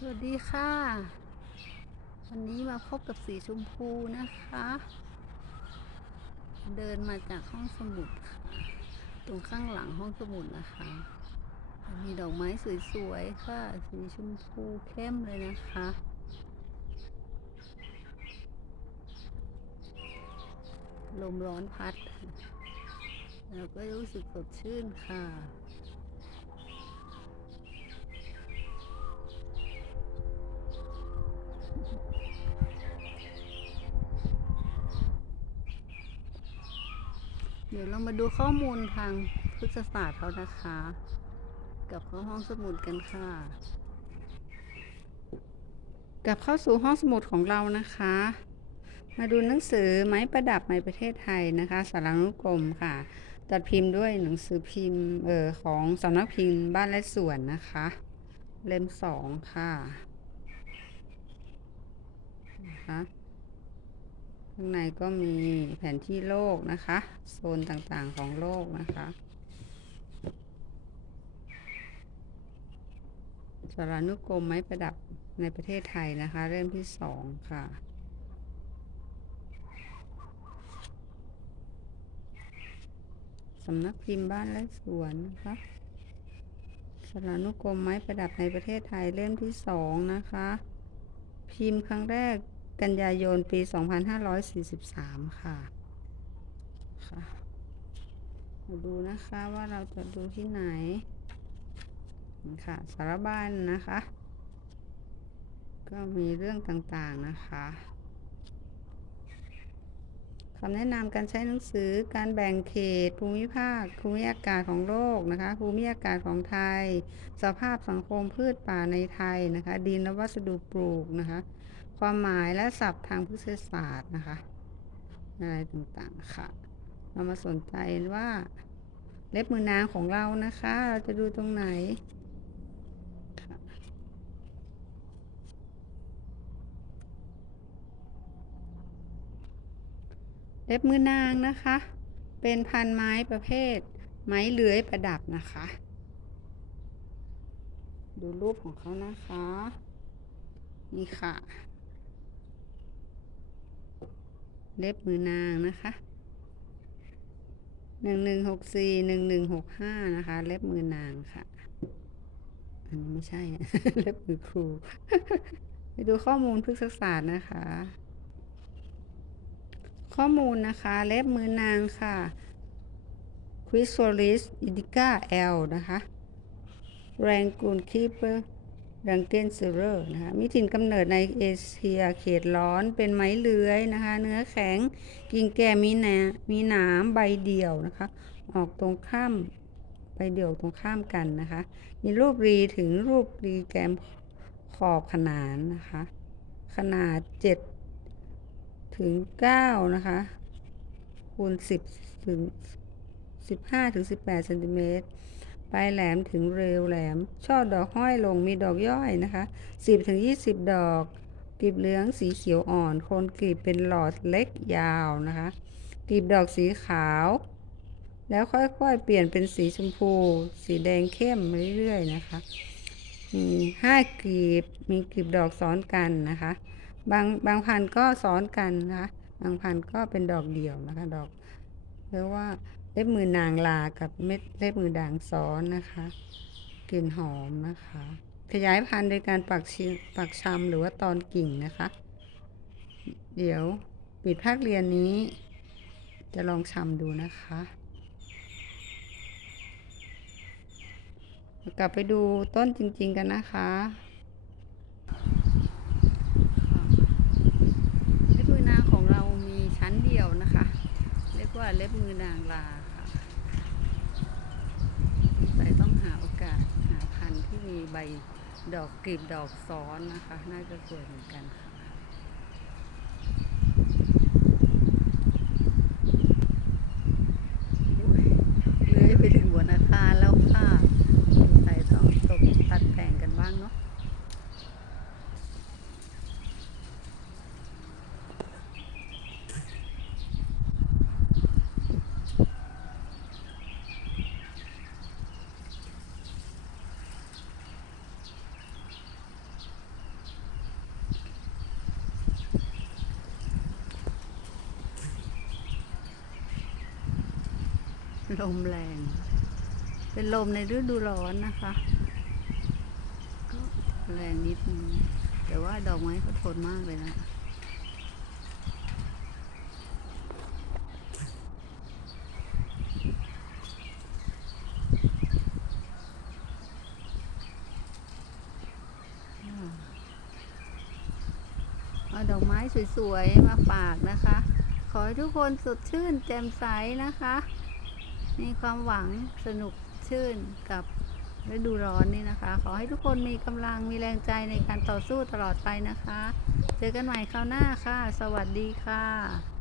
สวัสดีค่ะ วันนี้มาพบกับสีชมพูนะคะ เดินมาจากห้องสมุด ตรงข้างหลังห้องสมุดนะคะ มีดอกไม้สวยๆค่ะ สีชมพูเข้มเลยนะคะลมร้อนพัด แล้วก็รู้สึกสดชื่นค่ะ ดี๋ยวเรามาดูข้อมูลทางพฤกษศาสตร์เขานะคะ กับเข้าห้องสมุดกันค่ะ กลับเข้าสู่ห้องสมุดของเรานะคะ มาดูหนังสือไม้ประดับในประเทศไทยนะคะ สารานุกรมค่ะ จัดพิมพ์ด้วยหนังสือพิมพ์เออของสำนักพิมพ์บ้านและสวนนะคะ เล่มสองค่ะนะคะ ข้างในก็มีแผนที่โลกนะคะ โซนต่างๆของโลกนะคะสารานุกรมไม้ประดับในประเทศไทยนะคะ เล่มที่สองค่ะ สำนักพิมพ์บ้านและสวนนะคะสารานุกรมไม้ประดับในประเทศไทยเล่มที่สองนะคะ พิมพ์ครั้งแรก กันยายนปี 2543 ค่ะ ค่ะมาดูนะคะว่าเราจะดูที่ไหน ค่ะ สารบัญนะคะ ก็มีเรื่องต่างๆนะคะคำแนะนำการใช้หนังสือการแบ่งเขต ภูมิภาค ภูมิอากาศของโลกนะคะ ภูมิอากาศของไทย สภาพสังคมพืชป่าในไทยนะคะ ดินและวัสดุปลูกนะคะ ความหมายและศัพท์ทางพฤกษศาสตร์นะคะ อะไรต่างๆค่ะ เรามาสนใจว่า เล็บมือนางของเรานะคะ เราจะดูตรงไหนเล็บมือนางนะคะ เป็นพันไม้ประเภท ไม้เลื้อยประดับนะคะ ดูรูปของเขานะคะ นี่ค่ะ เล็บมือนางนะคะหนึ่งหนึ่งหกสี่หนึ่งหนึ่งหกห้านะคะ เล็บมือนางค่ะ อันนี้ไม่ใช่ เล็บมือครู ไปดูข้อมูลพฤกษศาสตร์นะคะ ข้อมูลนะคะ เล็บมือนางค่ะ q u i s o l i s indica L นะคะ r a n g o o n keeper a n g e n s e r e r นะคะมีถิ่นกำเนิดในเอเชียเขตร้อนเป็นไม้เลื้อยนะคะ เนื้อแข็งกิ่งแก่มีหนามีหนามใบเดี่ยวนะคะ ออกตรงข้ามใบเดี่ยวตรงข้ามกันนะคะ มีรูปรีถึงรูปรีแกมขอบขนานนะคะ ขนาด 7 ถึง 9 นะคะคูณ10 ถึง 15 ถึง 18เซนติเมตร ปลายแหลมถึงเร็วแหลม ช่อดอกห้อยลงมีดอกย่อยนะคะ 10ถึง20 ดอกกลีบเหลืองสีเขียวอ่อน โคนกลีบเป็นหลอดเล็กยาวนะคะกลีบดอกสีขาว แล้วค่อยๆ เปลี่ยนเป็นสีชมพู สีแดงเข้มเรื่อยๆนะคะ มีห้ากลีบ มีกลีบดอกซ้อนกันนะคะ บางบางพันธุ์ก็ซ้อนกันนะคะ บางพันธุ์ก็เป็นดอกเดี่ยวนะคะ ดอกเรียกว่า เล็บมือนางลากับเม็ดเล็บมือด่างซ้อนนะคะ กลิ่นหอมนะคะ ขยายพันธุ์โดยการปักชิปักชำหรือว่าตอนกิ่งนะคะ เดี๋ยวปิดภาคเรียนนี้ จะลองชำดูนะคะ กลับไปดูต้นจริง ๆ กันนะคะเล็บมือนางของเรามีชั้นเดียวนะคะ เรียกว่าเล็บมือนางลาค่ะแต่ต้องหาโอกาสหาพันธุ์ที่ มีใบดอกกลีบดอกซ้อนนะคะ น่าจะสวยเหมือนกันค่ะ อุ๊ยเลื้อยไปถึงบนอาคารแล้วค่ะสงสัยต้องตกตัดแต่งกันบ้างเนาะ ลมแรง เป็นลมในฤดูร้อนนะคะก็แรงนิดนึงแต่ว่าดอกไม้เขาทนมากเลยนะเอาดอกไม้สวยๆ มาฝากนะคะ ขอให้ทุกคนสดชื่นแจ่มใสนะคะ มีความหวังสนุกชื่นกับฤดูร้อนนี่นะคะ ขอให้ทุกคนมีกำลังมีแรงใจในการต่อสู้ตลอดไปนะคะ เจอกันใหม่คราวหน้าค่ะ สวัสดีค่ะ